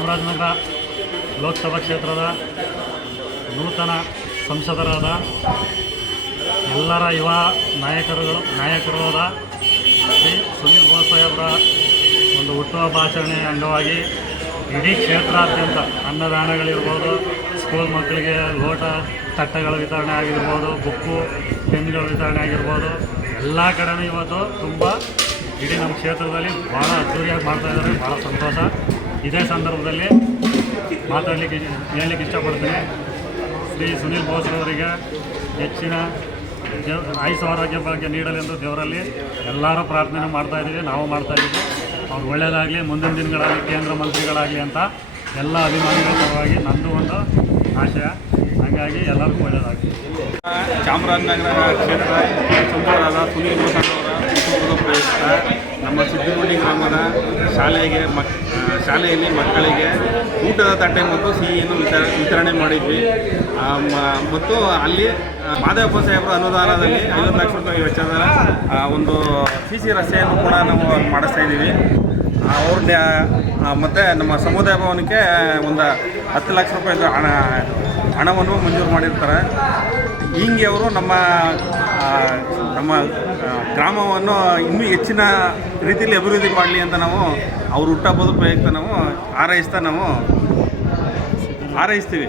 ಚಾಮರಾಜನಗರ ಲೋಕಸಭಾ ಕ್ಷೇತ್ರದ ನೂತನ ಸಂಸದರಾದ ಎಲ್ಲರ ಯುವ ನಾಯಕರುಗಳು ನಾಯಕರಾದ ಶ್ರೀ ಸುನೀಲ್ ಬೋಸ್ ಅವರ ಒಂದು ಹುಟ್ಟುಹಬ್ಬ ಆಚರಣೆ ಅಂಗವಾಗಿ ಇಡೀ ಕ್ಷೇತ್ರಾದ್ಯಂತ ಅನ್ನದಾನಗಳಿರ್ಬೋದು, ಸ್ಕೂಲ್ ಮಕ್ಕಳಿಗೆ ಲೋಟ ತಟ್ಟೆಗಳ ವಿತರಣೆ ಆಗಿರ್ಬೋದು, ಬುಕ್ಕು, ಪೆನ್ಗಳ ವಿತರಣೆ ಆಗಿರ್ಬೋದು, ಎಲ್ಲ ಕಡೆನೂ ಇವತ್ತು ತುಂಬ ಇಡೀ ನಮ್ಮ ಕ್ಷೇತ್ರದಲ್ಲಿ ಭಾಳ ಅದ್ದೂರಿಯಾಗಿ ಮಾಡ್ತಾ ಇದ್ದಾರೆ ಭಾಳ ಸಂತೋಷ. ಇದೇ ಸಂದರ್ಭದಲ್ಲಿ ಮಾತಾಡಲಿಕ್ಕೆ ಹೇಳಲಿಕ್ಕೆ ಇಷ್ಟಪಡ್ತೀನಿ. ಶ್ರೀ ಸುನೀಲ್ ಬೋಸ್ರವರಿಗೆ ಹೆಚ್ಚಿನ ದೇವ್ ಆರೋಗ್ಯ ಭಾಗ್ಯ ನೀಡಲೆಂದು ದೇವರಲ್ಲಿ ಎಲ್ಲರೂ ಪ್ರಾರ್ಥನೆ ಮಾಡ್ತಾ ಇದ್ದೀವಿ. ನಾವು ಮಾಡ್ತಾ ಇದ್ದೀವಿ. ಅವ್ರು ಒಳ್ಳೆಯದಾಗಲಿ ಮುಂದಿನ ದಿನಗಳಾಗಲಿ, ಕೇಂದ್ರ ಮಂತ್ರಿಗಳಾಗಲಿ ಅಂತ ಎಲ್ಲ ಅಭಿಮಾನಿಗಳ ಪರವಾಗಿ ನಂದು ಒಂದು ಆಶಯ ಹಾಗಾಗಿ ಎಲ್ಲರಿಗೂ ಒಳ್ಳೆಯದಾಗ್ತದೆ ಚಾಮರಾಜನಗರ ಕ್ಷೇತ್ರ ಸುಂದರಾದ ಸುನೀಲ್ ಭೂಷಣ್ ಅವರ ಪ್ರಯುಕ್ತ ನಮ್ಮ ಸಿದ್ದಿಗುಂಡಿ ಗ್ರಾಮದ ಶಾಲೆಗೆ ಮಕ್ ಶಾಲೆಯಲ್ಲಿ ಮಕ್ಕಳಿಗೆ ಊಟದ ತಟ್ಟೆ ಮತ್ತು ಸಿಹಿಯನ್ನು ವಿತರ, ವಿತರಣೆ ಮಾಡಿದ್ವಿ. ಮತ್ತು ಅಲ್ಲಿ ಮಾದೇವಪ್ಪ ಸಾಹೇಬರ ಅನುದಾನದಲ್ಲಿ ಐವತ್ತು ಲಕ್ಷ ರೂಪಾಯಿ ವೆಚ್ಚದ ಒಂದು ಸಿ ಸಿ ರಸ್ತೆಯನ್ನು ಕೂಡ ನಾವು ಮಾಡಿಸ್ತಾ ಇದ್ದೀವಿ. ಅವ್ರನ್ನ ಮತ್ತು ನಮ್ಮ ಸಮುದಾಯ ಭವನಕ್ಕೆ ಒಂದು ಹತ್ತು ಲಕ್ಷ ರೂಪಾಯಿ ಹಣ, ಹಣವನ್ನು ಮಂಜೂರು ಮಾಡಿರ್ತಾರೆ. ಹಿಂಗೆ ಅವರು ನಮ್ಮ ನಮ್ಮ ಗ್ರಾಮವನ್ನು ಇನ್ನೂ ಹೆಚ್ಚಿನ ರೀತಿಯಲ್ಲಿ ಅಭಿವೃದ್ಧಿ ಮಾಡಲಿ ಅಂತ ನಾವು ಅವ್ರು ಹುಟ್ಟಹಬ್ಬದ ಪ್ರಯುಕ್ತ ನಾವು ಹಾರೈಸ್ತಾ ನಾವು ಹಾರೈಸ್ತೀವಿ